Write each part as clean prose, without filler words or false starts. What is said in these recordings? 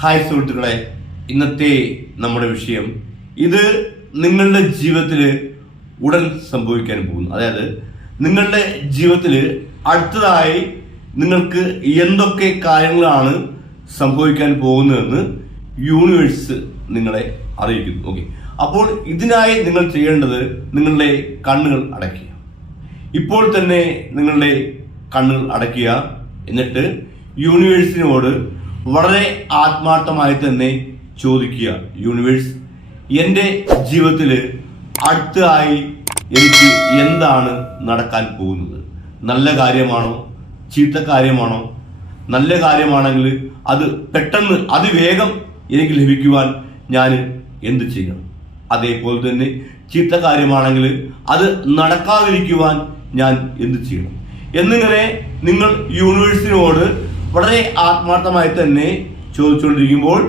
Hi സുഹൃത്തുക്കളെ, ഇന്നത്തെ നമ്മുടെ വിഷയം ഇത് നിങ്ങളുടെ ജീവിതത്തിൽ ഉടൻ സംഭവിക്കാൻ പോകുന്നു. അതായത് നിങ്ങളുടെ ജീവിതത്തിൽ അടുത്തതായി നിങ്ങൾക്ക് എന്തൊക്കെ കാര്യങ്ങളാണ് സംഭവിക്കാൻ പോകുന്നതെന്ന് യൂണിവേഴ്സ് നിങ്ങളെ അറിയിക്കുന്നു. ഓക്കെ, അപ്പോൾ ഇതിനായി നിങ്ങൾ ചെയ്യേണ്ടത് നിങ്ങളുടെ കണ്ണുകൾ അടയ്ക്കുക. ഇപ്പോൾ തന്നെ നിങ്ങളുടെ കണ്ണുകൾ അടയ്ക്കുക. എന്നിട്ട് യൂണിവേഴ്സിനോട് വളരെ ആത്മാർത്ഥമായി തന്നെ ചോദിക്കുക, യൂണിവേഴ്സ്, എൻ്റെ ജീവിതത്തിൽ അടുത്തതായി എനിക്ക് എന്താണ് നടക്കാൻ പോകുന്നത്? നല്ല കാര്യമാണോ, ചീത്ത കാര്യമാണോ? നല്ല കാര്യമാണെങ്കിൽ അത് പെട്ടെന്ന് അതിവേഗം എനിക്ക് ലഭിക്കുവാൻ ഞാൻ എന്ത് ചെയ്യണം? അതേപോലെ തന്നെ ചീത്ത കാര്യമാണെങ്കിൽ അത് നടക്കാതിരിക്കുവാൻ ഞാൻ എന്ത് ചെയ്യണം എന്നിങ്ങനെ നിങ്ങൾ യൂണിവേഴ്സിനോട് വളരെ ആത്മാർത്ഥമായി തന്നെ ചോദിച്ചുകൊണ്ടിരിക്കുമ്പോൾ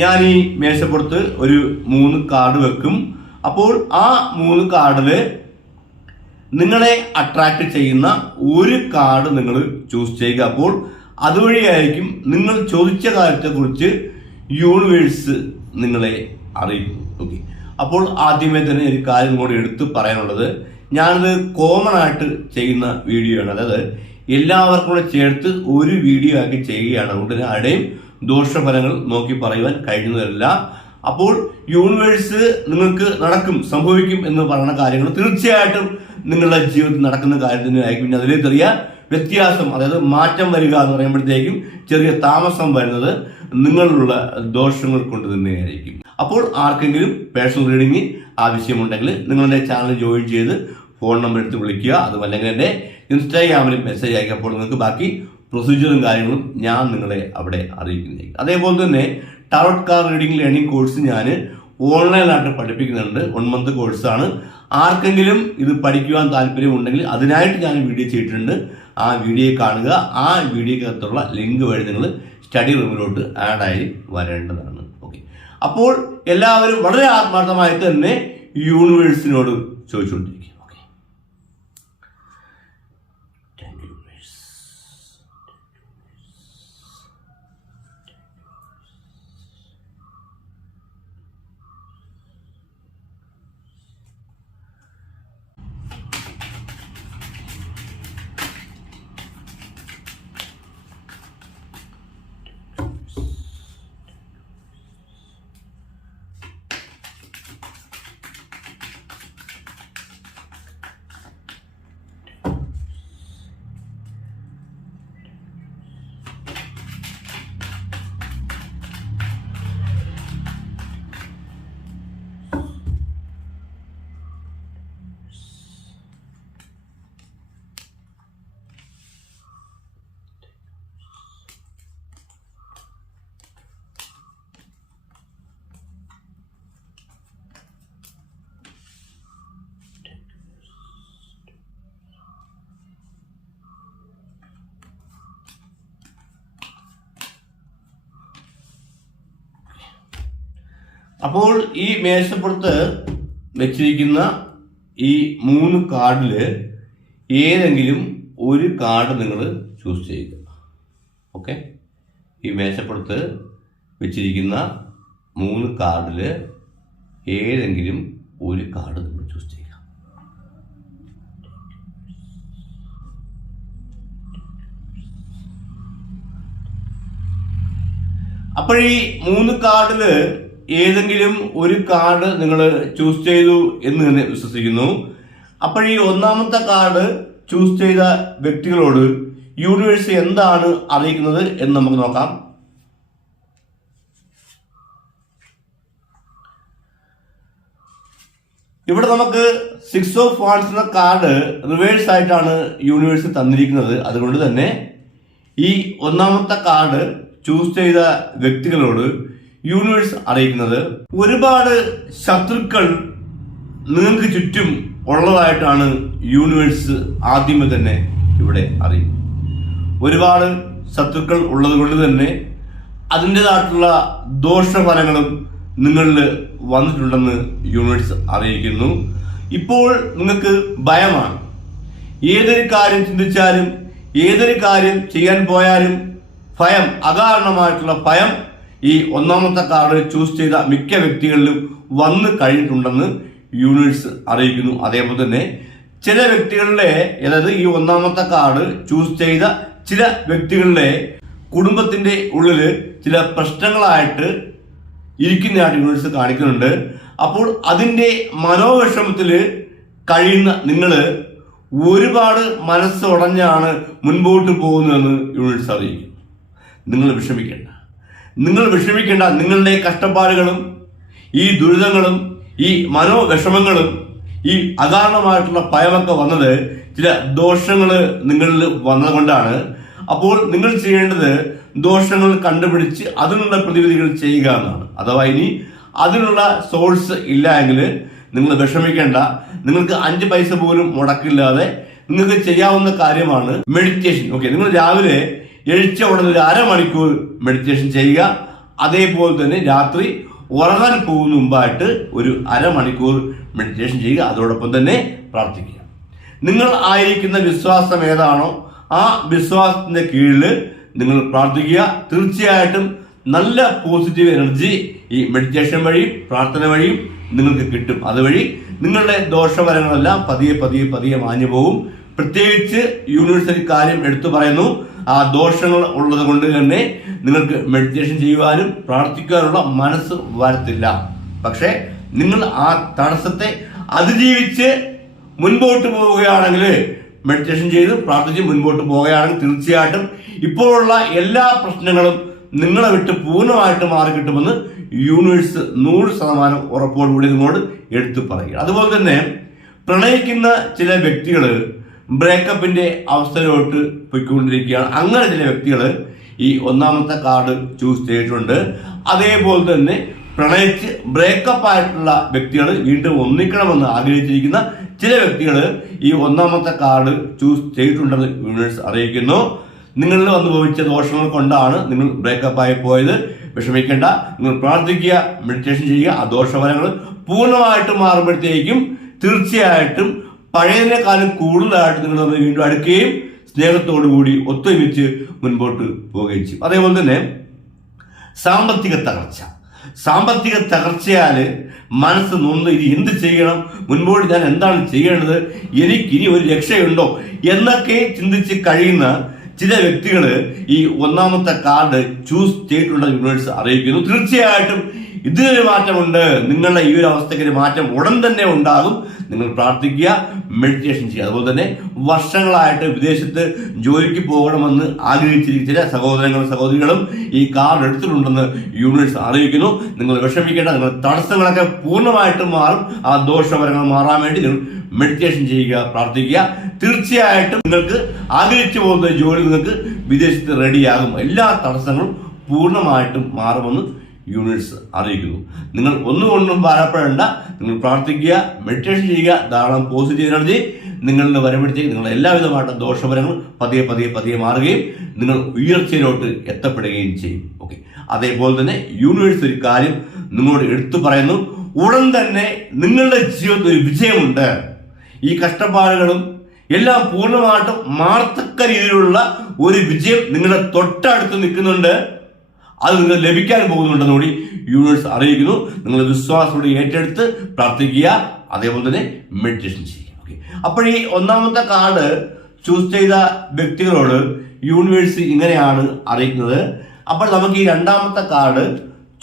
ഞാൻ ഈ മേശപ്പുറത്ത് ഒരു 3 കാർഡ് വെക്കും. അപ്പോൾ ആ 3 കാർഡിൽ നിങ്ങളെ അട്രാക്ട് ചെയ്യുന്ന ഒരു കാർഡ് നിങ്ങൾ ചൂസ് ചെയ്യുക. അപ്പോൾ അതുവഴിയായിരിക്കും നിങ്ങൾ ചോദിച്ച കാര്യത്തെക്കുറിച്ച് യൂണിവേഴ്സ് നിങ്ങളെ അറിയിക്കും. ഓക്കെ, അപ്പോൾ ആദ്യമേ തന്നെ ഒരു കാര്യം കൂടി എടുത്ത് പറയാനുള്ളത്, ഞാനത് കോമൺ ആയിട്ട് ചെയ്യുന്ന വീഡിയോ ആണ്. അതായത് എല്ലാവർക്കും കൂടെ ചേർത്ത് ഒരു വീഡിയോ ആക്കി ചെയ്യുകയാണ്. അതുകൊണ്ട് തന്നെ ആരുടെയും ദോഷഫലങ്ങൾ നോക്കി പറയുവാൻ കഴിയുന്നതല്ല. അപ്പോൾ യൂണിവേഴ്സ് നിങ്ങൾക്ക് നടക്കും, സംഭവിക്കും എന്ന് പറയുന്ന കാര്യങ്ങൾ തീർച്ചയായിട്ടും നിങ്ങളുടെ ജീവിതത്തിൽ നടക്കുന്ന കാര്യത്തിനായിരിക്കും. പിന്നെ അതിലെ ചെറിയ വ്യത്യാസം, അതായത് മാറ്റം വരിക എന്ന് പറയുമ്പോഴത്തേക്കും ചെറിയ താമസം വരുന്നത് നിങ്ങളുള്ള ദോഷങ്ങൾ കൊണ്ട് തന്നെയായിരിക്കും. അപ്പോൾ ആർക്കെങ്കിലും പേഴ്സണൽ റീഡിംഗ് ആവശ്യമുണ്ടെങ്കിൽ നിങ്ങളുടെ ചാനൽ ജോയിൻ ചെയ്ത് ഫോൺ നമ്പർ എടുത്ത് വിളിക്കുക. അതുമല്ലെങ്കിൽ എൻ്റെ ഇൻസ്റ്റാഗ്രാമിൽ മെസ്സേജ് അയക്കുക. അപ്പോൾ നിങ്ങൾക്ക് ബാക്കി പ്രൊസീജിയറും കാര്യങ്ങളും ഞാൻ നിങ്ങളെ അവിടെ അറിയിക്കുന്നതായിരിക്കും. അതേപോലെ തന്നെ tarot card reading learning course ഞാൻ ഓൺലൈനായിട്ട് പഠിപ്പിക്കുന്നുണ്ട്. 1 മന്ത് കോഴ്സാണ്. ആർക്കെങ്കിലും ഇത് പഠിക്കുവാൻ താല്പര്യമുണ്ടെങ്കിൽ അതിനായിട്ട് ഞാൻ വീഡിയോ ചെയ്തിട്ടുണ്ട്. ആ വീഡിയോ കാണുക. ആ വീഡിയോക്കകത്തുള്ള ലിങ്ക് വഴി നിങ്ങൾ സ്റ്റഡി റൂമിലോട്ട് ആഡായി വരേണ്ടതാണ്. ഓക്കെ, അപ്പോൾ എല്ലാവരും വളരെ ആത്മാർത്ഥമായിട്ട് തന്നെ യൂണിവേഴ്സിനോട് ചോദിച്ചുകൊണ്ടിരിക്കും. Okay, thank you universe. അപ്പോൾ ഈ മേശപ്പുറത്ത് വെച്ചിരിക്കുന്ന ഈ 3 കാർഡിൽ ഏതെങ്കിലും ഒരു കാർഡ് നിങ്ങൾ ചൂസ് ചെയ്യുക. ഓക്കെ, ഈ മേശപ്പുറത്ത് വെച്ചിരിക്കുന്ന 3 കാർഡിൽ ഏതെങ്കിലും ഒരു കാർഡ് നിങ്ങൾ ചൂസ് ചെയ്യുക. അപ്പോൾ ഈ 3 കാർഡിൽ ഏതെങ്കിലും ഒരു കാർഡ് നിങ്ങൾ ചൂസ് ചെയ്തു എന്ന് തന്നെ വിശ്വസിക്കുന്നു. അപ്പോൾ ഈ 1ാമത്തെ കാർഡ് ചൂസ് ചെയ്ത വ്യക്തികളോട് യൂണിവേഴ്സ് എന്താണ് അറിയിക്കുന്നത് എന്ന് നമുക്ക് നോക്കാം. ഇവിടെ നമുക്ക് 6 ഓഫ് വാണ്ട്സ് എന്ന കാർഡ് റിവേഴ്സ് ആയിട്ടാണ് യൂണിവേഴ്സ് തന്നിരിക്കുന്നത്. അതുകൊണ്ട് തന്നെ ഈ 1ാമത്തെ കാർഡ് ചൂസ് ചെയ്ത വ്യക്തികളോട് യൂണിവേഴ്സ് അറിയിക്കുന്നത്, ഒരുപാട് ശത്രുക്കൾ നിങ്ങൾക്ക് ചുറ്റും ഉള്ളതായിട്ടാണ് യൂണിവേഴ്സ് ആദ്യമേ തന്നെ ഇവിടെ അറിയിക്കുന്നത്. ഒരുപാട് ശത്രുക്കൾ ഉള്ളത് കൊണ്ട് തന്നെ അതിൻ്റെതായിട്ടുള്ള ദോഷഫലങ്ങളും നിങ്ങളിൽ വന്നിട്ടുണ്ടെന്ന് യൂണിവേഴ്സ് അറിയിക്കുന്നു. ഇപ്പോൾ നിങ്ങൾക്ക് ഭയമാണ്. ഏതൊരു കാര്യം ചിന്തിച്ചാലും, ഏതൊരു കാര്യം ചെയ്യാൻ പോയാലും ഭയം, അകാരണമായിട്ടുള്ള ഭയം ഈ ഒന്നാമത്തെ കാർഡ് ചൂസ് ചെയ്ത മിക്ക വ്യക്തികളിലും വന്നു കഴിഞ്ഞിട്ടുണ്ടെന്ന് യൂണിവേഴ്സ് അറിയിക്കുന്നു. അതേപോലെ തന്നെ ചില വ്യക്തികളുടെ, അതായത് ഈ ഒന്നാമത്തെ കാർഡ് ചൂസ് ചെയ്ത ചില വ്യക്തികളുടെ കുടുംബത്തിന്റെ ഉള്ളിൽ ചില പ്രശ്നങ്ങളായിട്ട് ഇരിക്കുന്നതായിട്ട് യൂണിവേഴ്സ് കാണിക്കുന്നുണ്ട്. അപ്പോൾ അതിന്റെ മനോവിഷമത്തിൽ കഴിയുന്ന നിങ്ങൾ ഒരുപാട് മനസ്സുടഞ്ഞാണ് മുൻപോട്ട് പോകുന്നതെന്ന് യൂണിവേഴ്സ് അറിയിക്കും. നിങ്ങൾ വിഷമിക്കേണ്ട. നിങ്ങളുടെ കഷ്ടപ്പാടുകളും ഈ ദുരിതങ്ങളും ഈ മനോവിഷമങ്ങളും ഈ അകാരണമായിട്ടുള്ള ഭയമൊക്കെ വന്നത് ചില ദോഷങ്ങൾ നിങ്ങളിൽ വന്നതുകൊണ്ടാണ്. അപ്പോൾ നിങ്ങൾ ചെയ്യേണ്ടത് ദോഷങ്ങൾ കണ്ടുപിടിച്ച് അതിനുള്ള പ്രതിവിധികൾ ചെയ്യുക എന്നാണ്. അഥവാ ഇനി അതിനുള്ള സോഴ്സ് ഇല്ല എങ്കിൽ നിങ്ങൾ വിഷമിക്കേണ്ട. നിങ്ങൾക്ക് 5 പൈസ പോലും മുടക്കില്ലാതെ നിങ്ങൾക്ക് ചെയ്യാവുന്ന കാര്യമാണ് മെഡിറ്റേഷൻ. ഓക്കെ, നിങ്ങൾ രാവിലെ എഴുച്ച ഉടനെ ഒരു അരമണിക്കൂർ മെഡിറ്റേഷൻ ചെയ്യുക. അതേപോലെ തന്നെ രാത്രി ഉറങ്ങാൻ പോകുന്ന മുമ്പായിട്ട് ഒരു അരമണിക്കൂർ മെഡിറ്റേഷൻ ചെയ്യുക. അതോടൊപ്പം തന്നെ പ്രാർത്ഥിക്കുക. നിങ്ങൾ ആയിരിക്കുന്ന വിശ്വാസം ഏതാണോ ആ വിശ്വാസത്തിന്റെ കീഴിൽ നിങ്ങൾ പ്രാർത്ഥിക്കുക. തീർച്ചയായിട്ടും നല്ല പോസിറ്റീവ് എനർജി ഈ മെഡിറ്റേഷൻ വഴിയും പ്രാർത്ഥന വഴിയും നിങ്ങൾക്ക് കിട്ടും. അതുവഴി നിങ്ങളുടെ ദോഷഫലങ്ങളെല്ലാം പതിയെ മാഞ്ഞു പോകും. പ്രത്യേകിച്ച് യൂണിവേഴ്സൽ കാര്യം എടുത്തു പറയുന്നു, ആ ദോഷങ്ങൾ ഉള്ളത് കൊണ്ട് തന്നെ നിങ്ങൾക്ക് മെഡിറ്റേഷൻ ചെയ്യുവാനും പ്രാർത്ഥിക്കാനുള്ള മനസ്സ് വരത്തില്ല. പക്ഷെ നിങ്ങൾ ആ തടസ്സത്തെ അതിജീവിച്ച് മുൻപോട്ട് പോവുകയാണെങ്കിൽ, മെഡിറ്റേഷൻ ചെയ്ത് പ്രാർത്ഥിച്ച് മുൻപോട്ട് പോവുകയാണെങ്കിൽ തീർച്ചയായിട്ടും ഇപ്പോഴുള്ള എല്ലാ പ്രശ്നങ്ങളും നിങ്ങളെ വിട്ട് പൂർണ്ണമായിട്ട് മാറി കിട്ടുമെന്ന് യൂണിവേഴ്സ് 100% ഉറപ്പോടുകൂടി നിങ്ങളോട് എടുത്തു പറയുക. അതുപോലെ തന്നെ പ്രണയിക്കുന്ന ചില വ്യക്തികൾ ബ്രേക്കപ്പിന്റെ അവസ്ഥയിലോട്ട് പോയിക്കൊണ്ടിരിക്കുകയാണ്. അങ്ങനെ ചില വ്യക്തികൾ ഈ ഒന്നാമത്തെ കാർഡ് ചൂസ് ചെയ്തിട്ടുണ്ട്. അതേപോലെ തന്നെ പ്രണയിച്ച് ബ്രേക്കപ്പ് ആയിട്ടുള്ള വ്യക്തികൾ വീണ്ടും ഒന്നിക്കണമെന്ന് ആഗ്രഹിച്ചിരിക്കുന്ന ചില വ്യക്തികൾ ഈ ഒന്നാമത്തെ കാർഡ് ചൂസ് ചെയ്തിട്ടുണ്ടെന്ന് യൂണിവേഴ്സ് അറിയിക്കുന്നു. നിങ്ങളിൽ അനുഭവിച്ച ദോഷങ്ങൾ കൊണ്ടാണ് നിങ്ങൾ ബ്രേക്കപ്പ് ആയി പോയത്. വിഷമിക്കേണ്ട. നിങ്ങൾ പ്രാർത്ഥിക്കുക, മെഡിറ്റേഷൻ ചെയ്യുക. ആ ദോഷഫലങ്ങൾ പൂർണ്ണമായിട്ട് മാറുമ്പോഴത്തേക്കും തീർച്ചയായിട്ടും പഴയതിനേക്കാളും കൂടുതലായിട്ട് നിങ്ങൾ തമ്മിൽ വീണ്ടും അടുക്കുകയും സ്നേഹത്തോടു കൂടി ഒത്തൊരുമിച്ച് മുൻപോട്ട് പോവുകയും ചെയ്യും. അതേപോലെ തന്നെ സാമ്പത്തിക തകർച്ചയാൽ മനസ്സ് നൊന്ന് ഇനി എന്ത് ചെയ്യണം, മുൻപോട്ട് ഞാൻ എന്താണ് ചെയ്യേണ്ടത്, എനിക്കിനി ഒരു രക്ഷയുണ്ടോ എന്നൊക്കെ ചിന്തിച്ച് കഴിയുന്ന ചില വ്യക്തികൾ ഈ ഒന്നാമത്തെ കാർഡ് ചൂസ് ചെയ്തിട്ടുണ്ടെന്ന് യൂണിവേഴ്സ് അറിയിക്കുന്നു. തീർച്ചയായിട്ടും ഇതിനൊരു മാറ്റമുണ്ട്. നിങ്ങളുടെ ഈ ഒരു അവസ്ഥയ്ക്ക് ഒരു മാറ്റം ഉടൻ തന്നെ ഉണ്ടാകും. നിങ്ങൾ പ്രാർത്ഥിക്കുക, മെഡിറ്റേഷൻ ചെയ്യുക. അതുപോലെ തന്നെ വർഷങ്ങളായിട്ട് വിദേശത്ത് ജോലിക്ക് പോകണമെന്ന് ആഗ്രഹിച്ചിരിക്കുന്ന ചില സഹോദരികളും ഈ കാർഡ് എടുത്തിട്ടുണ്ടെന്ന് യൂണിവേഴ്സ് അറിയിക്കുന്നു. നിങ്ങൾ വിഷമിക്കേണ്ട. നിങ്ങളുടെ തടസ്സങ്ങളൊക്കെ പൂർണ്ണമായിട്ടും മാറും. ആ ദോഷഫലങ്ങൾ മാറാൻ വേണ്ടി നിങ്ങൾ മെഡിറ്റേഷൻ ചെയ്യുക, പ്രാർത്ഥിക്കുക. തീർച്ചയായിട്ടും നിങ്ങൾക്ക് ആഗ്രഹിച്ചു പോകുന്ന ജോലി നിങ്ങൾക്ക് വിദേശത്ത് റെഡിയാകും. എല്ലാ തടസ്സങ്ങളും പൂർണ്ണമായിട്ടും മാറുമെന്ന് യൂണിവേഴ്സ് അറിയിക്കുന്നു. നിങ്ങൾ ഒന്നുകൊണ്ടും ഭാരപ്പെടേണ്ട. നിങ്ങൾ പ്രാർത്ഥിക്കുക, മെഡിറ്റേഷൻ ചെയ്യുക. ധാരാളം പോസിറ്റീവ് എനർജി നിങ്ങളുടെ വരുമ്പോഴത്തേക്ക് നിങ്ങളുടെ എല്ലാവിധമായിട്ട് ദോഷഫലങ്ങൾ പതിയെ മാറുകയും നിങ്ങൾ ഉയർച്ചയിലോട്ട് എത്തപ്പെടുകയും ചെയ്യും. ഓക്കെ, അതേപോലെ തന്നെ യൂണിവേഴ്സ് ഒരു കാര്യം നിങ്ങളോട് എടുത്തു പറയുന്നു. ഉടൻ തന്നെ നിങ്ങളുടെ ജീവിതത്തിൽ ഒരു വിജയമുണ്ട്. ഈ കഷ്ടപ്പാടുകളും എല്ലാം പൂർണ്ണമായിട്ടും മാർത്തക്ക രീതിയിലുള്ള ഒരു വിജയം നിങ്ങളുടെ തൊട്ടടുത്ത് നിൽക്കുന്നുണ്ട്. അത് നിങ്ങൾ ലഭിക്കാൻ പോകുന്നുണ്ടെന്ന് കൂടി യൂണിവേഴ്സ് അറിയിക്കുന്നു. നിങ്ങൾ വിശ്വാസത്തോടെ ഏറ്റെടുത്ത് പ്രാർത്ഥിക്കുക. അതേപോലെ തന്നെ മെഡിറ്റേഷൻ ചെയ്യുക. ഓക്കെ, അപ്പോൾ ഈ ഒന്നാമത്തെ കാർഡ് ചൂസ് ചെയ്ത വ്യക്തികളോട് യൂണിവേഴ്സ് ഇങ്ങനെയാണ് അറിയിക്കുന്നത്. അപ്പോൾ നമുക്ക് ഈ രണ്ടാമത്തെ കാർഡ്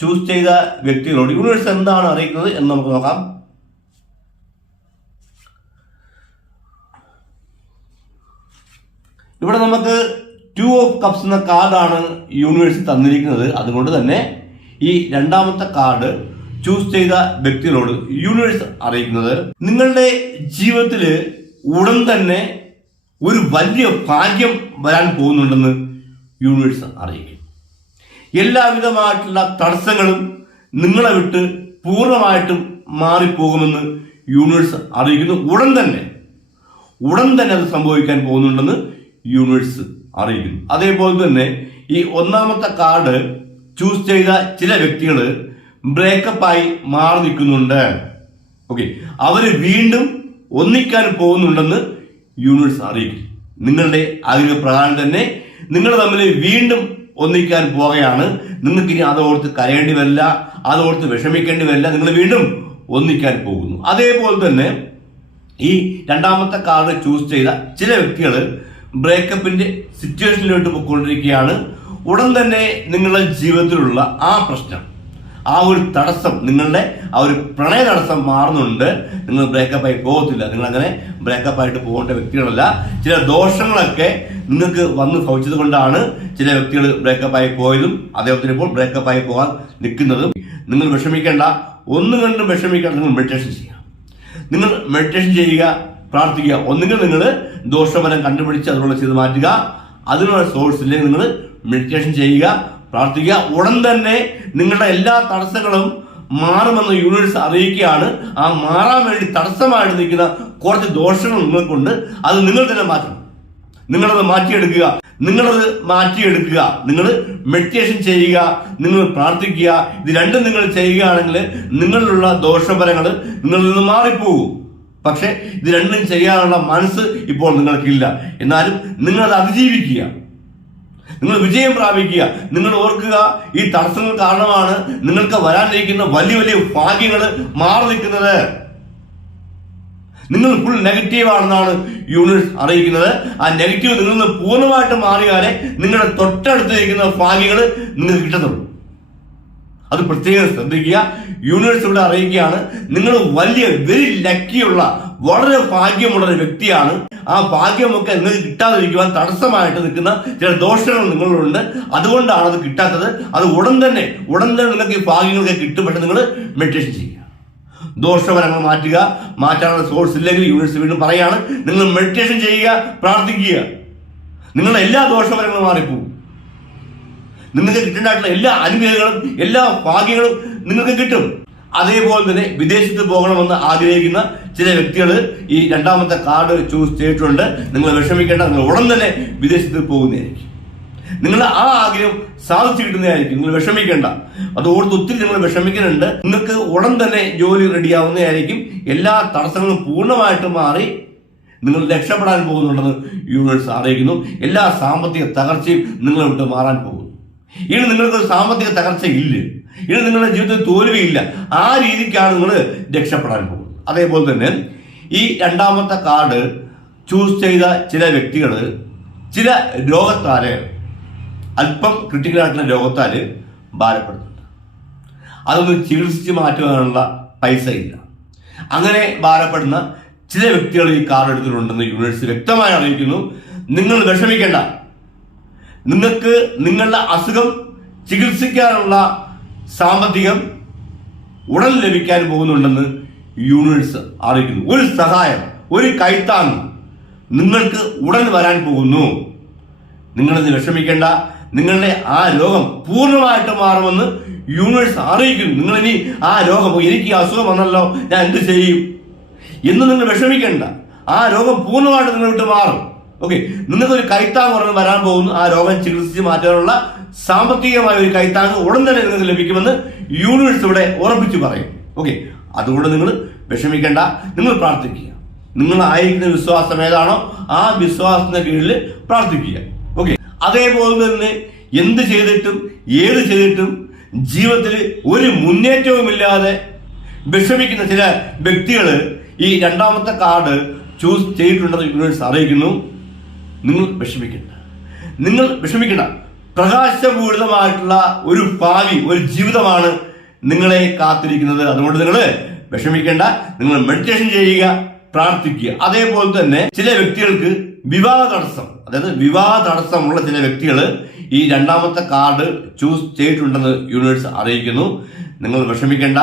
ചൂസ് ചെയ്ത വ്യക്തികളോട് യൂണിവേഴ്സ് എന്താണ് അറിയിക്കുന്നത് എന്ന് നമുക്ക് നോക്കാം. ഇവിടെ നമുക്ക് 2 ഓഫ് കപ്സ് എന്ന കാർഡാണ് യൂണിവേഴ്സ് തന്നിരിക്കുന്നത്. അതുകൊണ്ട് തന്നെ ഈ രണ്ടാമത്തെ കാർഡ് ചൂസ് ചെയ്ത വ്യക്തികളോട് യൂണിവേഴ്സ് അറിയിക്കുന്നത് നിങ്ങളുടെ ജീവിതത്തിൽ ഉടൻ തന്നെ ഒരു വലിയ ഭാഗ്യം വരാൻ പോകുന്നുണ്ടെന്ന് യൂണിവേഴ്സ് അറിയിക്കും. എല്ലാവിധമായിട്ടുള്ള തടസ്സങ്ങളും നിങ്ങളെ വിട്ട് പൂർണ്ണമായിട്ടും മാറിപ്പോകുമെന്ന് യൂണിവേഴ്സ് അറിയിക്കുന്നു. ഉടൻ തന്നെ അത് സംഭവിക്കാൻ പോകുന്നുണ്ടെന്ന് യൂണിവേഴ്സ് അറിയിക്കുന്നു. അതേപോലെ തന്നെ ഈ ഒന്നാമത്തെ കാർഡ് ചൂസ് ചെയ്ത ചില വ്യക്തികൾ ബ്രേക്കപ്പായി മാറി നിൽക്കുന്നുണ്ട്. ഓക്കെ, അവര് വീണ്ടും ഒന്നിക്കാൻ പോകുന്നുണ്ടെന്ന് യൂണിവേഴ്സ് അറിയിക്കും. നിങ്ങളുടെ ആഗ്രഹപ്രകാരം തന്നെ നിങ്ങൾ തമ്മിൽ വീണ്ടും ഒന്നിക്കാൻ പോകുകയാണ്. നിങ്ങൾക്ക് ഇനി അതോർത്ത് കരയേണ്ടി വരില്ല, അതോർത്ത് വിഷമിക്കേണ്ടി വരില്ല. നിങ്ങൾ വീണ്ടും ഒന്നിക്കാൻ പോകുന്നു. അതേപോലെ തന്നെ ഈ രണ്ടാമത്തെ കാർഡ് ചൂസ് ചെയ്ത ചില വ്യക്തികൾ ബ്രേക്കപ്പിന്റെ സിറ്റുവേഷനിലോട്ട് പോയിക്കൊണ്ടിരിക്കുകയാണ്. ഉടൻ തന്നെ നിങ്ങളുടെ ജീവിതത്തിലുള്ള ആ പ്രശ്നം, ആ ഒരു തടസ്സം, നിങ്ങളുടെ ആ ഒരു പ്രണയ തടസ്സം മാറുന്നുണ്ട്. നിങ്ങൾ ബ്രേക്കപ്പായി പോകത്തില്ല. നിങ്ങൾ അങ്ങനെ ബ്രേക്കപ്പായിട്ട് പോകേണ്ട വ്യക്തികളല്ല. ചില ദോഷങ്ങളൊക്കെ നിങ്ങൾക്ക് വന്ന് ഭവിച്ചത് കൊണ്ടാണ് ചില വ്യക്തികൾ ബ്രേക്കപ്പായി പോയതും അദ്ദേഹത്തിന് ഇപ്പോൾ ബ്രേക്കപ്പായി പോകാൻ നിൽക്കുന്നതും. നിങ്ങൾ വിഷമിക്കേണ്ട, ഒന്നും കണ്ടും വിഷമിക്കേണ്ട. നിങ്ങൾ മെഡിറ്റേഷൻ ചെയ്യുക. നിങ്ങൾ മെഡിറ്റേഷൻ ചെയ്യുക, പ്രാർത്ഥിക്കുക. ഒന്നുകിൽ നിങ്ങൾ ദോഷഫലം കണ്ടുപിടിച്ച് അതിനുള്ള ചെയ്ത് മാറ്റുക. അതിനുള്ള സോഴ്സ് ഇല്ലെങ്കിൽ നിങ്ങൾ മെഡിറ്റേഷൻ ചെയ്യുക, പ്രാർത്ഥിക്കുക. ഉടൻ തന്നെ നിങ്ങളുടെ എല്ലാ തടസ്സങ്ങളും മാറുമെന്ന് യൂണിവേഴ്സ് അറിയിക്കുകയാണ്. ആ മാറാൻ വേണ്ടി തടസ്സമായിട്ട് നിൽക്കുന്ന കുറച്ച് ദോഷങ്ങൾ നിങ്ങൾക്കുണ്ട്. അത് നിങ്ങൾ തന്നെ മാറ്റണം. നിങ്ങളത് മാറ്റിയെടുക്കുക. നിങ്ങൾ മെഡിറ്റേഷൻ ചെയ്യുക, നിങ്ങൾ പ്രാർത്ഥിക്കുക. ഇത് രണ്ടും നിങ്ങൾ ചെയ്യുകയാണെങ്കിൽ നിങ്ങളിലുള്ള ദോഷഫലങ്ങൾ നിങ്ങളിൽ നിന്ന് മാറിപ്പോകും. പക്ഷെ ഇത് രണ്ടും ചെയ്യാനുള്ള മനസ്സ് ഇപ്പോൾ നിങ്ങൾക്കില്ല. എന്നാലും നിങ്ങളത് അതിജീവിക്കുക, നിങ്ങൾ വിജയം പ്രാപിക്കുക. നിങ്ങൾ ഓർക്കുക, ഈ തടസ്സങ്ങൾ കാരണമാണ് നിങ്ങൾക്ക് വരാനിരിക്കുന്ന വലിയ വലിയ ഭാഗ്യങ്ങൾ മാറി നിൽക്കുന്നത്. നിങ്ങൾ ഫുൾ നെഗറ്റീവ് ആണെന്നാണ് യൂണിവേഴ്സ് അറിയിക്കുന്നത്. ആ നെഗറ്റീവ് നിങ്ങളിൽ നിന്ന് പൂർണ്ണമായിട്ട് മാറിയാലേ നിങ്ങളുടെ തൊട്ടടുത്തിരിക്കുന്ന ഭാഗ്യങ്ങൾ നിങ്ങൾക്ക് കിട്ടത്തുള്ളൂ. അത് പ്രത്യേകം ശ്രദ്ധിക്കുക. യൂണിവേഴ്സ് ഇവിടെ അറിയിക്കുകയാണ്, നിങ്ങൾ വലിയ വെരി ലക്കിയുള്ള വളരെ ഭാഗ്യമുള്ള ഒരു വ്യക്തിയാണ്. ആ ഭാഗ്യമൊക്കെ നിങ്ങൾക്ക് കിട്ടാതിരിക്കുവാൻ തടസ്സമായിട്ട് നിൽക്കുന്ന ചില ദോഷങ്ങൾ നിങ്ങളുണ്ട്. അതുകൊണ്ടാണ് അത് കിട്ടാത്തത്. അത് ഉടൻ തന്നെ നിങ്ങൾക്ക് ഈ ഭാഗ്യങ്ങളൊക്കെ കിട്ടും. പക്ഷെ നിങ്ങൾ മെഡിറ്റേഷൻ ചെയ്യുക, ദോഷഫലങ്ങൾ മാറ്റാനുള്ള സോഴ്സ് ഇല്ലെങ്കിൽ യൂണിവേഴ്സ് വീണ്ടും പറയാണ്, നിങ്ങൾ മെഡിറ്റേഷൻ ചെയ്യുക, പ്രാർത്ഥിക്കുക. നിങ്ങളുടെ എല്ലാ ദോഷഫലങ്ങളും മാറിപ്പോകും. നിങ്ങൾക്ക് കിട്ടേണ്ടതായിട്ടുള്ള എല്ലാ അനുഗ്രഹങ്ങളും എല്ലാ ഭാഗ്യങ്ങളും നിങ്ങൾക്ക് കിട്ടും. അതേപോലെ തന്നെ വിദേശത്ത് പോകണമെന്ന് ആഗ്രഹിക്കുന്ന ചില വ്യക്തികൾ ഈ രണ്ടാമത്തെ കാർഡ് ചൂസ് ചെയ്തിട്ടുണ്ട്. നിങ്ങൾ വിഷമിക്കേണ്ട, നിങ്ങൾ ഉടൻ തന്നെ വിദേശത്ത് പോകുന്നതായിരിക്കും. നിങ്ങളുടെ ആ ആഗ്രഹം സാധിച്ചു കിട്ടുന്നതായിരിക്കും. നിങ്ങൾ വിഷമിക്കേണ്ട, അത് ഓർത്ത് ഒത്തിരി നിങ്ങൾ വിഷമിക്കുന്നുണ്ട്. നിങ്ങൾക്ക് ഉടൻ തന്നെ ജോലി റെഡിയാവുന്നതായിരിക്കും. എല്ലാ തടസ്സങ്ങളും പൂർണ്ണമായിട്ട് മാറി നിങ്ങൾ രക്ഷപ്പെടാൻ പോകുന്നുണ്ടെന്ന് യൂണിവേഴ്സ് അറിയിക്കുന്നു. എല്ലാ സാമ്പത്തിക തകർച്ചയും നിങ്ങളെ വിട്ട് മാറാൻ പോകുന്നു. ഇനി നിങ്ങൾക്കൊരു സാമ്പത്തിക തകർച്ച ഇല്ല, ഇനി നിങ്ങളുടെ ജീവിതത്തിൽ തോൽവിയില്ല. ആ രീതിക്കാണ് നിങ്ങൾ രക്ഷപ്പെടാൻ പോകുന്നത്. അതേപോലെ തന്നെ ഈ രണ്ടാമത്തെ കാർഡ് ചൂസ് ചെയ്ത ചില വ്യക്തികൾ ചില രോഗത്താല്, അല്പം ക്രിട്ടിക്കലായിട്ടുള്ള രോഗത്താല് ഭാരപ്പെടുന്നുണ്ട്. അതൊന്ന് ചികിത്സിച്ച് മാറ്റുവാനുള്ള പൈസ ഇല്ല. അങ്ങനെ ഭാരപ്പെടുന്ന ചില വ്യക്തികൾ ഈ കാർഡ് എടുത്തിട്ടുണ്ടെന്ന് യൂണിവേഴ്സ് വ്യക്തമായി അറിയിക്കുന്നു. നിങ്ങൾ വിഷമിക്കേണ്ട, നിങ്ങൾക്ക് നിങ്ങളുടെ അസുഖം ചികിത്സിക്കാനുള്ള സാമ്പത്തികം ഉടൻ ലഭിക്കാൻ പോകുന്നുണ്ടെന്ന് യൂണിവേഴ്സ് അറിയിക്കുന്നു. ഒരു സഹായം, ഒരു കൈത്താങ് നിങ്ങൾക്ക് ഉടൻ വരാൻ പോകുന്നു. നിങ്ങളിത് വിഷമിക്കേണ്ട, നിങ്ങളുടെ ആ രോഗം പൂർണ്ണമായിട്ട് മാറുമെന്ന് യൂണിവേഴ്സ് അറിയിക്കുന്നു. നിങ്ങളിനി ആ രോഗം, എനിക്ക് ഈ അസുഖം വന്നല്ലോ, ഞാൻ എന്ത് ചെയ്യും എന്ന് നിങ്ങൾ വിഷമിക്കേണ്ട. ആ രോഗം പൂർണ്ണമായിട്ട് നിങ്ങൾ വിട്ട് മാറും. ഓക്കെ, നിങ്ങൾക്കൊരു കൈത്താങ് ഉടനെ വരാൻ പോകുന്നു. ആ രോഗം ചികിത്സിച്ച് മാറ്റാനുള്ള സാമ്പത്തികമായ ഒരു കൈത്താങ് ഉടൻ തന്നെ നിങ്ങൾക്ക് ലഭിക്കുമെന്ന് യൂണിവേഴ്സ് ഇവിടെ ഉറപ്പിച്ചു പറയും. ഓക്കെ, അതുകൊണ്ട് നിങ്ങൾ വിഷമിക്കേണ്ട, നിങ്ങൾ പ്രാർത്ഥിക്കുക. നിങ്ങൾ ആയിരിക്കുന്ന വിശ്വാസം ഏതാണോ ആ വിശ്വാസത്തിന്റെ കീഴിൽ പ്രാർത്ഥിക്കുക. ഓക്കെ, അതേപോലെ തന്നെ എന്ത് ചെയ്തിട്ടും ഏത് ചെയ്തിട്ടും ജീവിതത്തിൽ ഒരു മുന്നേറ്റവുമില്ലാതെ വിഷമിക്കുന്ന ചില വ്യക്തികൾ ഈ രണ്ടാമത്തെ കാർഡ് ചൂസ് ചെയ്തിട്ടുണ്ടെന്ന് യൂണിവേഴ്സ് അറിയിക്കുന്നു. നിങ്ങൾ വിഷമിക്കേണ്ട. പ്രകാശപൂരിതമായിട്ടുള്ള ഒരു ഭാവി, ഒരു ജീവിതമാണ് നിങ്ങളെ കാത്തിരിക്കുന്നത്. അതുകൊണ്ട് നിങ്ങൾ വിഷമിക്കേണ്ട, നിങ്ങൾ മെഡിറ്റേഷൻ ചെയ്യുക, പ്രാർത്ഥിക്കുക. അതേപോലെ തന്നെ ചില വ്യക്തികൾക്ക് വിവാഹ തടസ്സമുള്ള ചില വ്യക്തികൾ ഈ രണ്ടാമത്തെ കാർഡ് ചൂസ് ചെയ്തിട്ടുണ്ടെന്ന് യൂണിവേഴ്സ് അറിയിക്കുന്നു. നിങ്ങൾ വിഷമിക്കേണ്ട,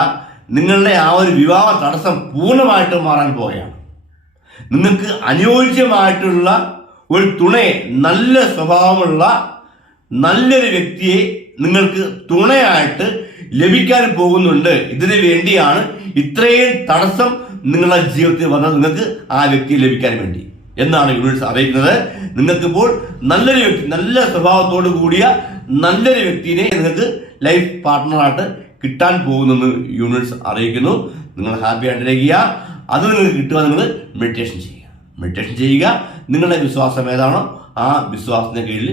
നിങ്ങളുടെ ആ ഒരു വിവാഹ തടസ്സം പൂർണ്ണമായിട്ട് മാറാൻ പോവുകയാണ്. നിങ്ങൾക്ക് അനുയോജ്യമായിട്ടുള്ള ഒരു തുണയെ, നല്ല സ്വഭാവമുള്ള നല്ലൊരു വ്യക്തിയെ നിങ്ങൾക്ക് തുണയായിട്ട് ലഭിക്കാൻ പോകുന്നുണ്ട്. ഇതിനു വേണ്ടിയാണ് ഇത്രയും തടസ്സം നിങ്ങളുടെ ജീവിതത്തിൽ വന്നത്, നിങ്ങൾക്ക് ആ വ്യക്തിയെ ലഭിക്കാൻ വേണ്ടി എന്നാണ് യൂണിവേഴ്സ് അറിയിക്കുന്നത്. നിങ്ങൾക്കിപ്പോൾ നല്ലൊരു വ്യക്തി, നല്ല സ്വഭാവത്തോട് കൂടിയ നല്ലൊരു വ്യക്തിയെ നിങ്ങൾക്ക് ലൈഫ് പാർട്ട്ണറായിട്ട് കിട്ടാൻ പോകുന്നെന്ന് യൂണിവേഴ്സ് അറിയിക്കുന്നു. നിങ്ങൾ ഹാപ്പി ആയിട്ടിരിക്കുക. അത് നിങ്ങൾക്ക് കിട്ടുക, നിങ്ങൾ മെഡിറ്റേഷൻ ചെയ്യുക. നിങ്ങളുടെ വിശ്വാസം ഏതാണോ ആ വിശ്വാസത്തിന് കീഴിൽ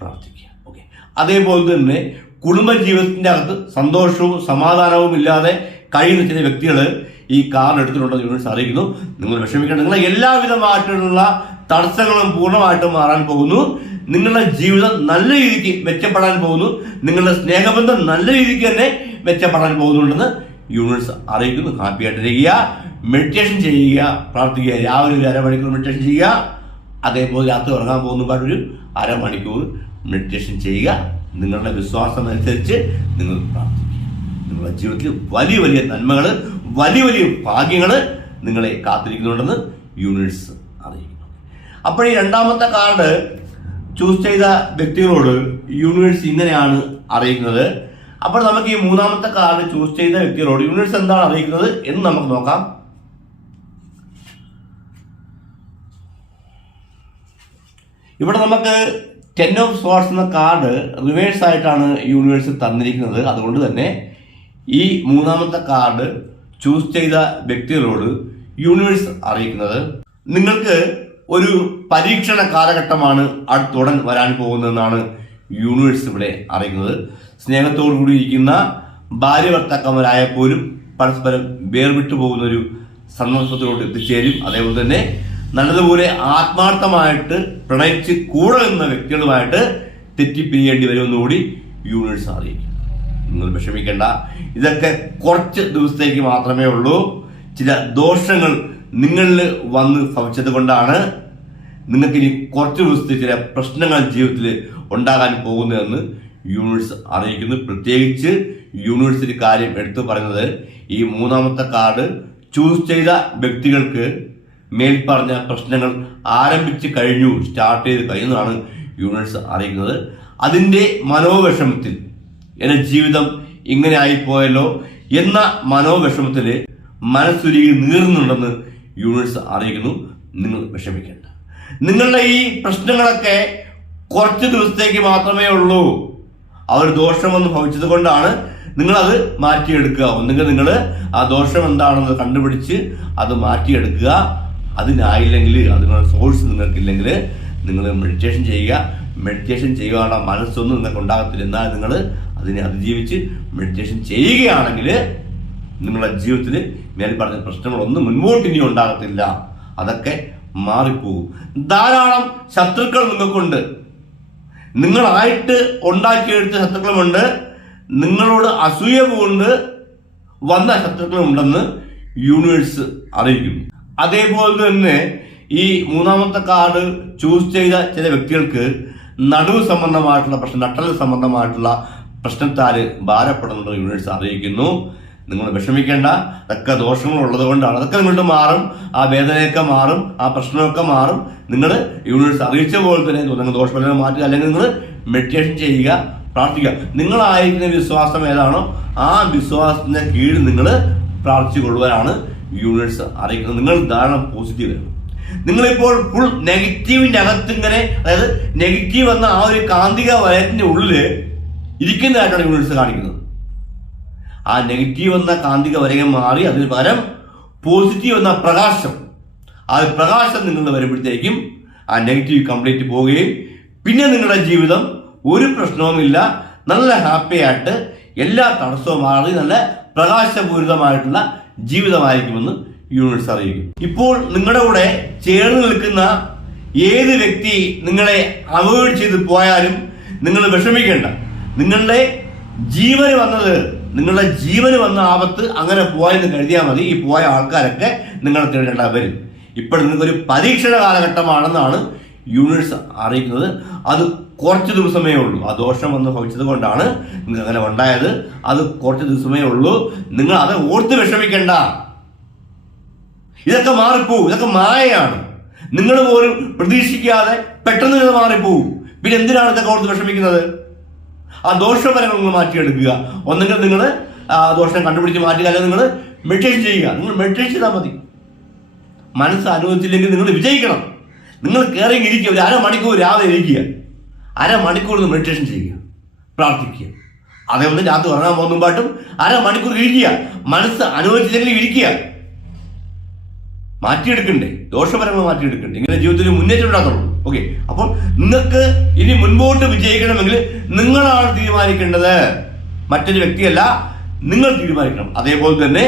പ്രാർത്ഥിക്കുക. ഓക്കെ, അതേപോലെ തന്നെ കുടുംബജീവിതത്തിന്റെ അകത്ത് സന്തോഷവും സമാധാനവും ഇല്ലാതെ കഴിയുന്ന ചില വ്യക്തികൾ ഈ കാർഡ് എടുത്തിട്ടുണ്ടെന്ന് യൂണിവേഴ്സ് അറിയിക്കുന്നു. നിങ്ങൾ വിഷമിക്കണം. നിങ്ങളെ എല്ലാവിധമായിട്ടുള്ള തടസ്സങ്ങളും പൂർണ്ണമായിട്ടും മാറാൻ പോകുന്നു. നിങ്ങളുടെ ജീവിതം നല്ല രീതിക്ക് മെച്ചപ്പെടാൻ പോകുന്നു. നിങ്ങളുടെ സ്നേഹബന്ധം നല്ല രീതിക്ക് തന്നെ മെച്ചപ്പെടാൻ പോകുന്നുണ്ടെന്ന് യൂണിവേഴ്സ് അറിയിക്കുന്നു. ഹാപ്പി ആയിട്ടിരിക്കുക, മെഡിറ്റേഷൻ ചെയ്യുക, പ്രാർത്ഥിക്കുക. രാവിലെ ഒരു അരമണിക്കൂർ മെഡിറ്റേഷൻ ചെയ്യുക. അതേപോലെ രാത്രി ഉറങ്ങാൻ പോകുന്നപാടൊരു അരമണിക്കൂർ മെഡിറ്റേഷൻ ചെയ്യുക. നിങ്ങളുടെ വിശ്വാസം അനുസരിച്ച് നിങ്ങൾ പ്രാർത്ഥിക്കുക. നിങ്ങളുടെ ജീവിതത്തിൽ വലിയ വലിയ നന്മകൾ, വലിയ വലിയ ഭാഗ്യങ്ങൾ നിങ്ങളെ കാത്തിരിക്കുന്നുണ്ടെന്ന് യൂണിവേഴ്സ് അറിയിക്കുന്നു. അപ്പോൾ ഈ രണ്ടാമത്തെ കാർഡ് ചൂസ് ചെയ്ത വ്യക്തികളോട് യൂണിവേഴ്സ് ഇങ്ങനെയാണ് അറിയിക്കുന്നത്. അപ്പോൾ നമുക്ക് ഈ മൂന്നാമത്തെ കാർഡ് ചൂസ് ചെയ്ത വ്യക്തികളോട് യൂണിവേഴ്സ് എന്താണ് അറിയിക്കുന്നത് എന്ന് നമുക്ക് നോക്കാം. ഇവിടെ നമുക്ക് 10 ഓഫ് സ്വാർഡ്സ് എന്ന കാർഡ് റിവേഴ്സ് ആയിട്ടാണ് യൂണിവേഴ്സ് തന്നിരിക്കുന്നത്. അതുകൊണ്ട് തന്നെ ഈ മൂന്നാമത്തെ കാർഡ് ചൂസ് ചെയ്ത വ്യക്തികളോട് യൂണിവേഴ്സ് അറിയിക്കുന്നത് നിങ്ങൾക്ക് ഒരു പരീക്ഷണ കാലഘട്ടമാണ് അടുത്തുടൻ വരാൻ പോകുന്നതെന്നാണ് യൂണിവേഴ്സ് ഇവിടെ അറിയിക്കുന്നത്. സ്നേഹത്തോടു കൂടി ഇരിക്കുന്ന ഭാര്യ ഭർത്താക്കന്മാരായ പോലും പരസ്പരം വേർവിട്ടു പോകുന്ന ഒരു സന്ദർഭത്തിലോട്ട് എത്തിച്ചേരും. അതേപോലെ തന്നെ നല്ലതുപോലെ ആത്മാർത്ഥമായിട്ട് പ്രണയിച്ച് കൂടെ നിന്ന വ്യക്തികളുമായിട്ട് തെറ്റിപ്പിരിയേണ്ടി വരുമെന്നുകൂടി യൂണിവേഴ്സ് അറിയിക്കും. നിങ്ങൾ വിഷമിക്കേണ്ട. ഇതൊക്കെ കുറച്ച് ദിവസത്തേക്ക് മാത്രമേ ഉള്ളൂ. ചില ദോഷങ്ങൾ നിങ്ങളിൽ വന്ന് ഭവിച്ചത് കൊണ്ടാണ് നിങ്ങൾക്ക് ഇനി കുറച്ച് ദിവസത്തെ ചില പ്രശ്നങ്ങൾ ജീവിതത്തിൽ ഉണ്ടാകാൻ പോകുന്നതെന്ന് യൂണിവേഴ്സ് അറിയിക്കുന്നു. പ്രത്യേകിച്ച് യൂണിവേഴ്സിറ്റി കാര്യം എടുത്തു പറയുന്നത് ഈ മൂന്നാമത്തെ കാർഡ് ചൂസ് ചെയ്ത വ്യക്തികൾക്ക് മേൽപ്പറഞ്ഞ പ്രശ്നങ്ങൾ ആരംഭിച്ച് കഴിഞ്ഞു, സ്റ്റാർട്ട് ചെയ്ത് കഴിഞ്ഞതാണ് യൂണിവേഴ്സ് അറിയിക്കുന്നത്. അതിൻ്റെ മനോവിഷമത്തിൽ എൻ്റെ ജീവിതം ഇങ്ങനെ ആയിപ്പോയല്ലോ എന്ന മനോവിഷമത്തിൽ മനസ്സുരുകി നീറുന്നുണ്ടെന്ന് യൂണിവേഴ്സ് അറിയിക്കുന്നു. നിങ്ങൾ വിഷമിക്കേണ്ട. നിങ്ങളുടെ ഈ പ്രശ്നങ്ങളൊക്കെ കുറച്ച് ദിവസത്തേക്ക് മാത്രമേ ഉള്ളൂ. അവർ ദോഷമൊന്നും ഭവിച്ചത് കൊണ്ടാണ്. നിങ്ങളത് മാറ്റിയെടുക്കുക. ഒന്നുകിൽ നിങ്ങൾ ആ ദോഷം എന്താണെന്ന് കണ്ടുപിടിച്ച് അത് മാറ്റിയെടുക്കുക. അതിനായില്ലെങ്കിൽ, അതിനുള്ള സോഴ്സ് നിങ്ങൾക്കില്ലെങ്കിൽ നിങ്ങൾ മെഡിറ്റേഷൻ ചെയ്യുക. മെഡിറ്റേഷൻ ചെയ്യുകയാണ് മനസ്സൊന്നും നിങ്ങൾക്ക് ഉണ്ടാകത്തില്ല. എന്നാൽ നിങ്ങൾ അതിനെ അതിജീവിച്ച് മെഡിറ്റേഷൻ ചെയ്യുകയാണെങ്കിൽ നിങ്ങളുടെ ജീവിതത്തിൽ മേൽ പറഞ്ഞ പ്രശ്നങ്ങളൊന്നും മുൻപോട്ട് ഇനി ഉണ്ടാകത്തില്ല. അതൊക്കെ മാറിപ്പോകും. ധാരാളം ശത്രുക്കൾ നിങ്ങൾക്കുണ്ട്. നിങ്ങളായിട്ട് ഉണ്ടാക്കിയെടുത്ത ശത്രുക്കളുമുണ്ട്. നിങ്ങളോട് അസൂയ കൊണ്ട് വന്ന ശത്രുക്കളുണ്ടെന്ന് യൂണിവേഴ്സ് അറിയിക്കുന്നു. അതേപോലെ തന്നെ ഈ മൂന്നാമത്തെ കാർഡ് ചൂസ് ചെയ്ത ചില വ്യക്തികൾക്ക് നടുവ് സംബന്ധമായിട്ടുള്ള പ്രശ്നം, നട്ടൽ സംബന്ധമായിട്ടുള്ള പ്രശ്നത്താൽ ഭാരപ്പെടുന്നുണ്ട് യൂണിവേഴ്സ് അറിയിക്കുന്നു. നിങ്ങൾ വിഷമിക്കേണ്ട. അതൊക്കെ ദോഷങ്ങളുള്ളത് കൊണ്ടാണ്. അതൊക്കെ നിങ്ങളുടെ മാറും. ആ വേദനയൊക്കെ മാറും. ആ പ്രശ്നമൊക്കെ മാറും. നിങ്ങൾ യൂണിവേഴ്സ് അറിയിച്ച പോലെ തന്നെ നിങ്ങൾ ദോഷഫലങ്ങൾ മാറ്റുക. അല്ലെങ്കിൽ നിങ്ങൾ മെഡിറ്റേഷൻ ചെയ്യുക, പ്രാർത്ഥിക്കുക. നിങ്ങളായിരിക്കുന്ന വിശ്വാസം ഏതാണോ ആ വിശ്വാസത്തിന്റെ കീഴിൽ നിങ്ങൾ പ്രാർത്ഥിച്ചു കൊള്ളുവാനാണ് യൂണിവേഴ്സ് അറിയിക്കുന്നത്. നിങ്ങൾ ധാരാളം പോസിറ്റീവ് വരണം. നിങ്ങളിപ്പോൾ ഫുൾ നെഗറ്റീവിന്റെ അകത്ത് ഇങ്ങനെ, അതായത് നെഗറ്റീവ് എന്ന ആ ഒരു കാന്തിക വലയത്തിന്റെ ഉള്ളിൽ ഇരിക്കുന്നതായിട്ടാണ് യൂണിവേഴ്സ് കാണിക്കുന്നത്. ആ നെഗറ്റീവ് എന്ന കാന്തിക വലയം മാറി അതിന് പകരം പോസിറ്റീവ് എന്ന പ്രകാശം, ആ പ്രകാശം നിങ്ങൾ വരുമ്പോഴത്തേക്കും ആ നെഗറ്റീവ് കംപ്ലീറ്റ് പോവുകയും പിന്നെ നിങ്ങളുടെ ജീവിതം ഒരു പ്രശ്നവുമില്ല, നല്ല ഹാപ്പി ആയിട്ട് എല്ലാ തടസ്സവും മാറി നല്ല പ്രകാശപൂരിതമായിട്ടുള്ള ജീവിതമായിരിക്കുമെന്ന് യൂണിവേഴ്സ് അറിയിക്കും. ഇപ്പോൾ നിങ്ങളുടെ കൂടെ ചേർന്ന് നിൽക്കുന്ന ഏത് വ്യക്തി നിങ്ങളെ അവോയ്ഡ് ചെയ്ത് പോയാലും നിങ്ങൾ വിഷമിക്കേണ്ട. നിങ്ങളുടെ ജീവന് വന്ന ആപത്ത് അങ്ങനെ പോയെന്ന് കരുതിയാൽ മതി. ഈ പോയ ആൾക്കാരൊക്കെ നിങ്ങളെ തേടേണ്ട വരും. ഇപ്പോൾ നിങ്ങൾക്കൊരു പരീക്ഷണ കാലഘട്ടമാണെന്നാണ് യൂണിവേഴ്സ് അറിയിക്കുന്നത്. അത് കുറച്ച് ദിവസമേ ഉള്ളൂ. ആ ദോഷം വന്ന് ഭവിച്ചത് കൊണ്ടാണ് നിങ്ങൾക്ക് അങ്ങനെ ഉണ്ടായത്. അത് കുറച്ച് ദിവസമേ ഉള്ളൂ. നിങ്ങൾ അത് ഓർത്ത് വിഷമിക്കേണ്ട. ഇതൊക്കെ മാറിപ്പോവും. ഇതൊക്കെ മായയാണ്. നിങ്ങൾ പോലും പ്രതീക്ഷിക്കാതെ പെട്ടെന്ന് ഇത് മാറിപ്പോവും. പിന്നെ എന്തിനാണ് ഇതൊക്കെ ഓർത്ത് വിഷമിക്കുന്നത്? ആ ദോഷഫലങ്ങൾ നിങ്ങൾ മാറ്റിയെടുക്കുക. ഒന്നെങ്കിൽ നിങ്ങൾ ആ ദോഷം കണ്ടുപിടിച്ച് മാറ്റുക, അല്ലെങ്കിൽ നിങ്ങൾ മെഡിറ്റേഷൻ ചെയ്യുക. നിങ്ങൾ മെഡിറ്റേഷൻ ചെയ്താൽ മതി. മനസ്സ് അനുവദിച്ചില്ലെങ്കിൽ നിങ്ങൾ വിജയിക്കണം. നിങ്ങൾ കയറി ഇരിക്കുക. ഒരു അരമണിക്കൂർ രാവിലെ ഇരിക്കുക, അരമണിക്കൂർ മെഡിറ്റേഷൻ ചെയ്യുക, പ്രാർത്ഥിക്കുക. അതേപോലെ രാത്രി ഉറങ്ങാൻ പോകുമ്പോട്ടും അരമണിക്കൂർ ഇരിക്കുക. മനസ്സ് അനുവദിച്ചില്ലെങ്കിൽ ഇരിക്കുക. മാറ്റിയെടുക്കണ്ടേ, ദോഷഫലങ്ങൾ മാറ്റിയെടുക്കണ്ടേ. ഇങ്ങനെ ജീവിതത്തിൽ മുന്നേറ്റം ഉണ്ടാകുള്ളൂ. ഓക്കെ, അപ്പോൾ നിങ്ങൾക്ക് ഇനി മുൻപോട്ട് വിജയിക്കണമെങ്കിൽ നിങ്ങളാണ് തീരുമാനിക്കേണ്ടത്, മറ്റൊരു വ്യക്തിയല്ല, നിങ്ങൾ തീരുമാനിക്കണം. അതേപോലെ തന്നെ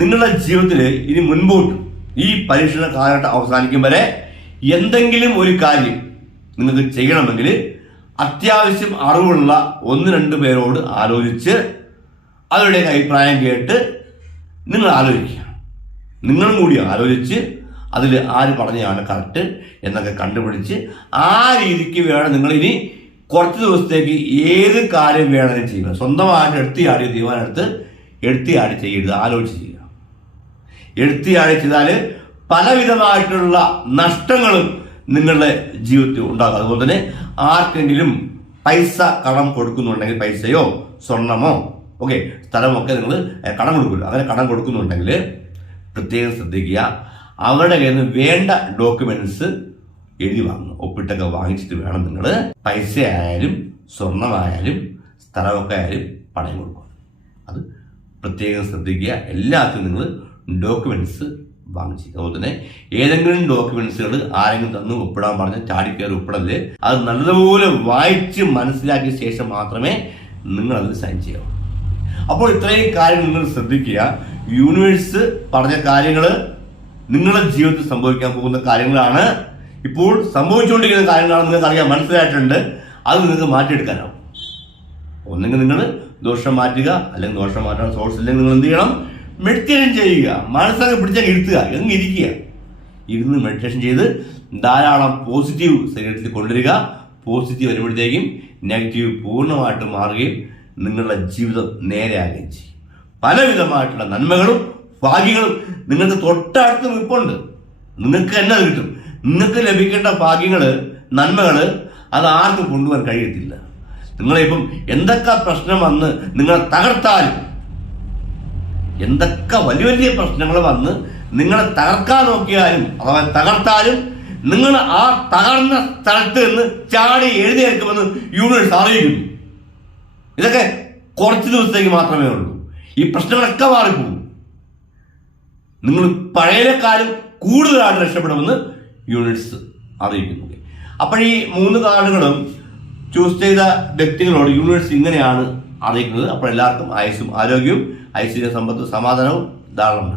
നിങ്ങളുടെ ജീവിതത്തിൽ ഇനി മുൻപോട്ട് ഈ പരീക്ഷണ കാലഘട്ടം അവസാനിക്കും വരെ എന്തെങ്കിലും ഒരു കാര്യം നിങ്ങൾക്ക് ചെയ്യണമെങ്കിൽ അത്യാവശ്യം അറിവുള്ള 1-2 പേരോട് ആലോചിച്ച് അവരുടെ അഭിപ്രായം കേട്ട് നിങ്ങൾ ആലോചിക്കുക. നിങ്ങളും കൂടി ആലോചിച്ച് അതിൽ ആര് പറഞ്ഞാണ് കറക്റ്റ് എന്നൊക്കെ കണ്ടുപിടിച്ച് ആ രീതിക്ക് വേണം നിങ്ങൾ ഇനി കുറച്ച് ദിവസത്തേക്ക് ഏത് കാര്യം വേണമെങ്കിലും ചെയ്യുക. സ്വന്തമായിട്ട് എടുത്തിയാടി തീരുമാനം എടുത്തിയാടി ചെയ്യരുത്, ആലോചിച്ച് ചെയ്യുക. എടുത്തിയാടി ചെയ്താൽ പലവിധമായിട്ടുള്ള നഷ്ടങ്ങളും നിങ്ങളുടെ ജീവിതത്തിൽ ഉണ്ടാകും. അതുപോലെ തന്നെ ആർക്കെങ്കിലും പൈസ കടം കൊടുക്കുന്നുണ്ടെങ്കിൽ, പൈസയോ സ്വർണമോ ഓക്കെ സ്ഥലമൊക്കെ നിങ്ങൾ കടം കൊടുക്കില്ല, അങ്ങനെ കടം കൊടുക്കുന്നുണ്ടെങ്കിൽ പ്രത്യേകം ശ്രദ്ധിക്കുക. അവരുടെ കയ്യിൽ നിന്ന് വേണ്ട ഡോക്യുമെന്റ്സ് എഴുതി വാങ്ങുക, ഒപ്പിട്ടൊക്കെ വാങ്ങിച്ചിട്ട് വേണം നിങ്ങൾ പൈസ ആയാലും സ്വർണമായാലും സ്ഥലമൊക്കെ ആയാലും പണയം കൊടുക്കുക. അത് പ്രത്യേകം ശ്രദ്ധിക്കുക. എല്ലാത്തിനും നിങ്ങൾ ഡോക്യുമെന്റ്സ് വാങ്ങിച്ചു. അതുപോലെ തന്നെ ഏതെങ്കിലും ഡോക്യുമെന്റ്സുകൾ ആരെങ്കിലും തന്നു ഒപ്പിടാൻ പറഞ്ഞ് ചാടിക്കയറി ഒപ്പിടല്, അത് നല്ലതുപോലെ വായിച്ച് മനസ്സിലാക്കിയ ശേഷം മാത്രമേ നിങ്ങൾ അതിൽ സൈൻ ചെയ്യാവൂ. അപ്പോൾ ഇത്രയും കാര്യം നിങ്ങൾ ശ്രദ്ധിക്കുക. യൂണിവേഴ്സ് പറഞ്ഞ കാര്യങ്ങൾ നിങ്ങളുടെ ജീവിതത്തിൽ സംഭവിക്കാൻ പോകുന്ന കാര്യങ്ങളാണ്, ഇപ്പോൾ സംഭവിച്ചുകൊണ്ടിരിക്കുന്ന കാര്യങ്ങളാണ്. നിങ്ങൾക്ക് അറിയാം, മനസ്സിലായിട്ടുണ്ട്. അത് നിങ്ങൾക്ക് മാറ്റിയെടുക്കാനാവും. ഒന്നെങ്കിൽ നിങ്ങൾ ദോഷം മാറ്റുക, അല്ലെങ്കിൽ ദോഷം മാറ്റാൻ സോഴ്സ് ഇല്ലെങ്കിൽ നിങ്ങൾ എന്ത് ചെയ്യണം? മെഡിറ്റേഷൻ ചെയ്യുക. മനസ്സൊക്കെ പിടിച്ചാൽ ഇരുത്തുക, എങ്ങ് ഇരിക്കുക. ഇരുന്ന് മെഡിറ്റേഷൻ ചെയ്ത് ധാരാളം പോസിറ്റീവ് ശരീരത്തിൽ കൊണ്ടുവരിക. പോസിറ്റീവ് വരുമ്പോഴത്തേക്കും നെഗറ്റീവ് പൂർണ്ണമായിട്ട് മാറുകയും നിങ്ങളുടെ ജീവിതം നേരെയാകുകയും ചെയ്യും. പലവിധമായിട്ടുള്ള നന്മകളും ഭാഗ്യങ്ങളും നിങ്ങൾക്ക് തൊട്ടടുത്ത് നിൽപ്പുണ്ട്. നിങ്ങൾക്ക് തന്നെ അത് കിട്ടും. നിങ്ങൾക്ക് ലഭിക്കേണ്ട ഭാഗ്യങ്ങൾ, നന്മകൾ അത് ആർക്കും കൊണ്ടുപോകാൻ കഴിയത്തില്ല. നിങ്ങളിപ്പം എന്തൊക്കെ പ്രശ്നം വന്ന് നിങ്ങളെ തകർത്താലും, എന്തൊക്കെ വലിയ വലിയ പ്രശ്നങ്ങൾ വന്ന് നിങ്ങളെ തകർക്കാൻ നോക്കിയാലും അഥവാ തകർത്താലും നിങ്ങൾ ആ തകർന്ന സ്ഥലത്ത് നിന്ന് ചാടി എഴുന്നേൽക്കുമെന്ന് യൂണിവേഴ്സ് അറിയിക്കുന്നു. ഇതൊക്കെ കുറച്ച് ദിവസത്തേക്ക് മാത്രമേ ഉള്ളൂ. ഈ പ്രശ്നങ്ങളൊക്കെ മാറിപ്പോകും. നിങ്ങൾ പഴയക്കാലം കൂടുതലായിട്ട് രക്ഷപ്പെടുമെന്ന് യൂണിവേഴ്സ് അറിയിക്കുന്നു. അപ്പോൾ ഈ 3 കാർഡുകളും ചൂസ് ചെയ്ത വ്യക്തികളോട് യൂണിവേഴ്സ് ഇങ്ങനെയാണ് അറിയിക്കുന്നത്. അപ്പോൾ എല്ലാവർക്കും ആയുസ്സും ആരോഗ്യവും ഐശ്വര്യ സമ്പത്തും സമാധാനവും ധാരാളം